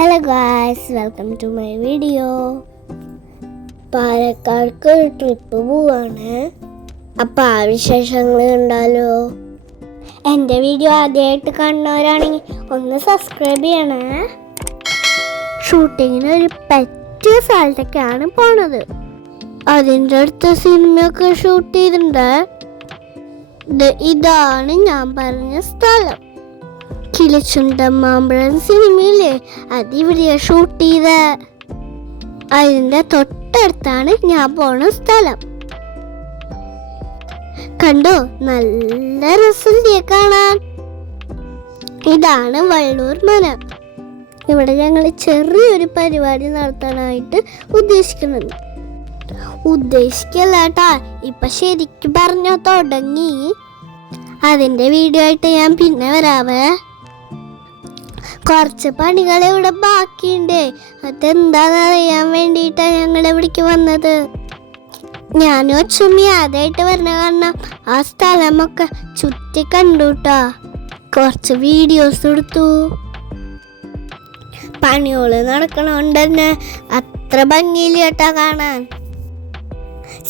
Hello guys welcome to my video പാലക്കാർക്ക് ഒരു trip പോവാണ്. അപ്പം ആ വിശേഷങ്ങൾ കണ്ടാലോ? എന്റെ വീഡിയോ ആദ്യമായിട്ട് കണ്ടവരാണെങ്കിൽ ഒന്ന് സബ്സ്ക്രൈബ് ചെയ്യണേ. ഷൂട്ടിങ്ങിന് ഒരു പറ്റിയ സ്ഥലത്തേക്കാണ് പോണത്. അതിന്റെ അടുത്ത സിനിമയൊക്കെ ഷൂട്ട് ചെയ്തിട്ടുണ്ട്. ഇതാണ് ഞാൻ പറഞ്ഞ സ്ഥലം. കിളിച്ചുണ്ടൻ മാമ്പഴം സിനിമയില്ലേ അതിവിടെയാ ഷൂട്ട് ചെയ്ത. അതിന്റെ തൊട്ടടുത്താണ് ഞാൻ പോണ സ്ഥലം. കണ്ടോ? നല്ല രസമില്ലേ കാണാൻ. ഇതാണ് വള്ളൂർ മന ഇവിടെ ഞങ്ങൾ ചെറിയൊരു പരിപാടി നടത്താനായിട്ട് ഉദ്ദേശിക്കുന്നുണ്ട്. ഉദ്ദേശിക്കല്ല കേട്ടാ ഇപ്പൊ ശരിക്കും പറഞ്ഞോ തുടങ്ങി. അതിന്റെ വീഡിയോ ആയിട്ട് ഞാൻ പിന്നെ വരാവേ. കുറച്ച് പണികൾ ഇവിടെ ബാക്കിയുണ്ട്. അതെന്താന്ന് അറിയാൻ വേണ്ടിയിട്ടാണ് ഞങ്ങൾ ഇവിടേക്ക് വന്നത്. ഞാനും അച്ഛമ്മി ആദ്യമായിട്ട് വരണ കാരണം ആ സ്ഥലമൊക്കെ ചുറ്റി കണ്ടുട്ടാ കുറച്ച് വീഡിയോസ് എടുത്തു. പണികൾ നടക്കണോണ്ട് തന്നെ അത്ര ഭംഗിയില്ല കേട്ടാ കാണാൻ.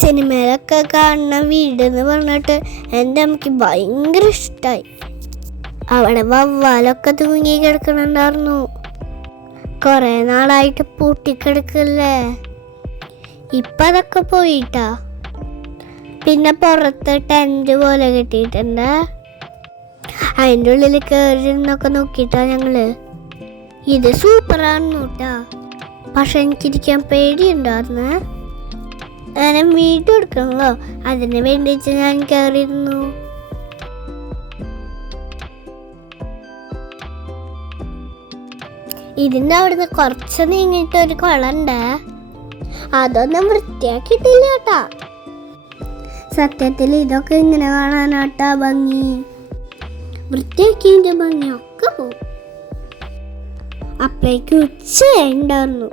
സിനിമയിലൊക്കെ കാണുന്ന വീട് എന്ന് പറഞ്ഞിട്ട് എന്റെ അമ്മയ്ക്ക് ഭയങ്കര ഇഷ്ടമായി അവിടെ വവ്വാലൊക്കെ തൂങ്ങി കിടക്കണുണ്ടായിരുന്നു. കുറെ നാളായിട്ട് പൂട്ടിക്കിടക്കല്ലേ? ഇപ്പൊ അതൊക്കെ പോയിട്ടാ. പിന്നെ പുറത്ത് ടെന്റ് പോലെ കെട്ടിയിട്ടുണ്ട്. അതിന്റെ ഉള്ളിൽ കയറിന്നൊക്കെ നോക്കിയിട്ടാ ഞങ്ങൾ. ഇത് സൂപ്പറാണെന്ന് കേട്ടാ പക്ഷെ എനിക്കിരിക്കാൻ പേടിയുണ്ടായിരുന്നേ. ഞാൻ വീഡിയോ എടുക്കണല്ലോ. അതിന് വേണ്ടിയിട്ട് ഞാൻ കയറിയിരുന്നു. ഇതിന്റെ അവിടുന്ന് കുറച്ച് നീങ്ങിയിട്ട് ഒരു കുളണ്ട് അതൊന്നും വൃത്തിയാക്കിയിട്ടില്ല കേട്ടാ. സത്യത്തിൽ ഇതൊക്കെ ഇങ്ങനെ കാണാനാട്ടാ ഭംഗി. വൃത്തിയാക്കിയതിന്റെ ഭംഗിയൊക്കെ പോകും അപ്പേക്ക് ഉച്ച ഉണ്ടായിരുന്നു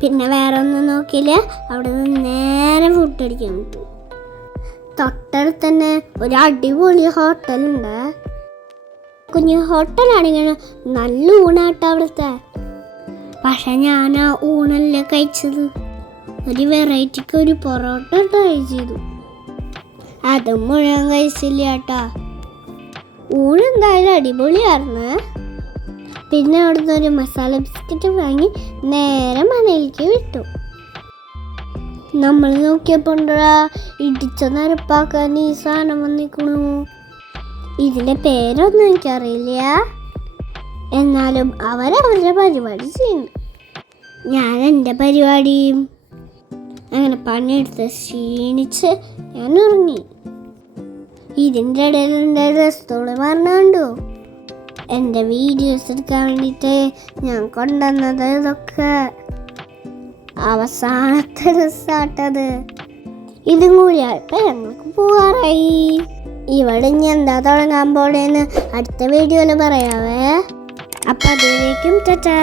പിന്നെ വേറെ ഒന്നും നോക്കിയില്ല. അവിടെ നിന്ന് നേരെ ഫുഡ് അടിക്കാൻ പറ്റും. തൊട്ടടുത്ത് തന്നെ ഒരു അടിപൊളി ഹോട്ടലുണ്ട് കുഞ്ഞു ഹോട്ടലാണെങ്കിൽ നല്ല ഊണാട്ടോ അവിടുത്തെ. പക്ഷെ ഞാൻ ആ ഊണല്ല കഴിച്ചത്. ഒരു വെറൈറ്റിക്ക് ഒരു പൊറോട്ട ട്രൈ ചെയ്തു. അതും മുഴുവൻ കഴിച്ചില്ല കേട്ടോ ഊണ് എന്തായാലും അടിപൊളിയായിരുന്നു. പിന്നെ അവിടുന്ന് ഒരു മസാല ബിസ്ക്കറ്റ് വാങ്ങി നേരെ മനയിലേക്ക് വിട്ടു. നമ്മൾ നോക്കിയപ്പോണ്ടാ ഇടിച്ച നരപ്പാക്കാൻ ഈ സാധനം വന്നിക്കണു ഇതിന്റെ പേരൊന്നും എനിക്കറിയില്ല. എന്നാലും അവരവരുടെ പരിപാടി ചെയ്യുന്നു. ഞാൻ എന്റെ പരിപാടിയും അങ്ങനെ പണിയെടുത്ത് ക്ഷീണിച്ച് ഞാൻ ഉറങ്ങി. ഇതിന്റെ ഇടയിൽ എന്റെ രസത്തോട് പറഞ്ഞുണ്ടോ എന്റെ വീഡിയോസ് എടുക്കാൻ വേണ്ടിയിട്ട് ഞാൻ കൊണ്ടുവന്നത് ഇതൊക്കെ. അവസാനത്തെ രസാട്ടത് ഇതും കൂടി ആയപ്പോൾ ഞങ്ങൾക്ക് പോവാറായി ഇവിടെ ഇനി എന്താ തുടങ്ങാൻ പോണേന്ന് അടുത്ത വീഡിയോയിൽ പറയാവേ. അപ്പം അതിലേക്കും ടാറ്റാ.